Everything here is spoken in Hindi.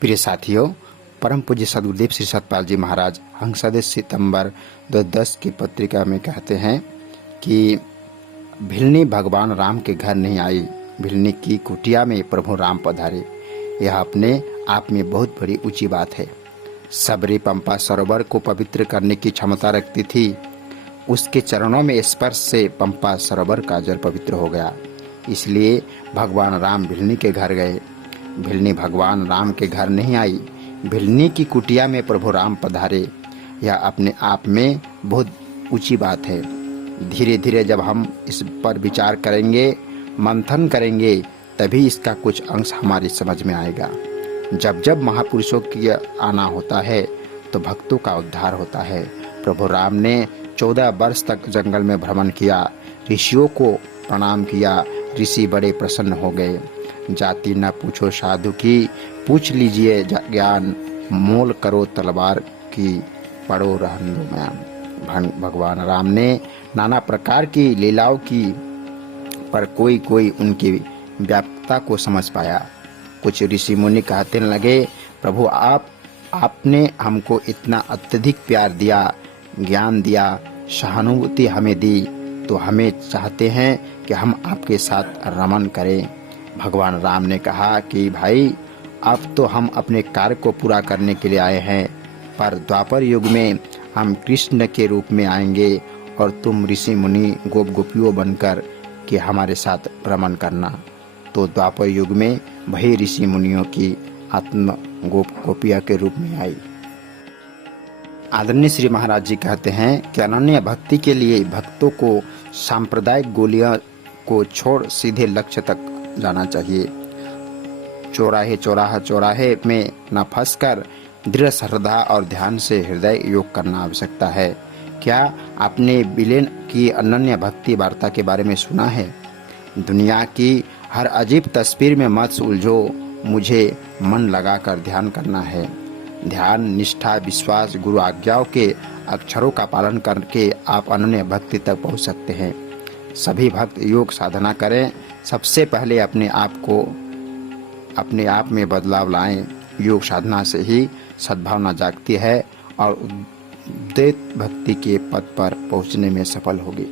प्रिय साथियों, परम पूज्य सदगुरुदेव श्री सतपाल जी महाराज हंसादेश सितंबर 2010 की पत्रिका में कहते हैं कि भिलनी भगवान राम के घर नहीं आई, भिलनी की कुटिया में प्रभु राम पधारे। यह अपने आप में बहुत बड़ी ऊंची बात है। सबरी पंपा सरोवर को पवित्र करने की क्षमता रखती थी। उसके चरणों में स्पर्श से पंपा सरोवर का जल पवित्र हो गया। इसलिए भगवान राम भिलनी के घर गए। भिलनी भगवान राम के घर नहीं आई, भिलनी की कुटिया में प्रभु राम पधारे। यह अपने आप में बहुत ऊंची बात है। धीरे धीरे जब हम इस पर विचार करेंगे, मंथन करेंगे, तभी इसका कुछ अंश हमारी समझ में आएगा। जब जब महापुरुषों की आना होता है तो भक्तों का उद्धार होता है। प्रभु राम ने 14 वर्ष तक जंगल में भ्रमण किया, ऋषियों को प्रणाम किया। ऋषि बड़े प्रसन्न हो गए। जाति न पूछो साधु की, पूछ लीजिए ज्ञान, मोल करो तलवार की, पढ़ो रहन दो म्यान। भगवान राम ने नाना प्रकार की लीलाओं की, पर कोई कोई उनकी व्यापकता को समझ पाया। कुछ ऋषि मुनि कहते लगे, प्रभु आपने हमको इतना अत्यधिक प्यार दिया, ज्ञान दिया, सहानुभूति हमें दी, तो हमें चाहते हैं कि हम आपके साथ रमन करें। भगवान राम ने कहा कि भाई, अब तो हम अपने कार्य को पूरा करने के लिए आए हैं, पर द्वापर युग में हम कृष्ण के रूप में आएंगे और तुम ऋषि मुनि गोप गोपियों बनकर कि हमारे साथ भ्रमण करना। तो द्वापर युग में वही ऋषि मुनियों की आत्म गोप गोपिया के रूप में आई। आदरणीय श्री महाराज जी कहते हैं कि अनन्य भक्ति के लिए भक्तों को सांप्रदायिक गोलियां को छोड़ सीधे लक्ष्य तक जाना चाहिए। चौराहे में न फंसकर दृढ़ श्रद्धा और ध्यान से हृदय योग करना आवश्यकता है। क्या आपने बिलेन की अनन्य भक्ति वार्ता के बारे में सुना है? दुनिया की हर अजीब तस्वीर में मत उलझो, मुझे मन लगाकर ध्यान करना है। ध्यान, निष्ठा, विश्वास, गुरु आज्ञाओं के अक्षरों का पालन करके आप अनन्य भक्ति तक पहुंच सकते हैं। सभी भक्त योग साधना करें। सबसे पहले अपने आप में बदलाव लाएं। योग साधना से ही सद्भावना जागती है और उद्यत भक्ति के पद पर पहुंचने में सफल होगी।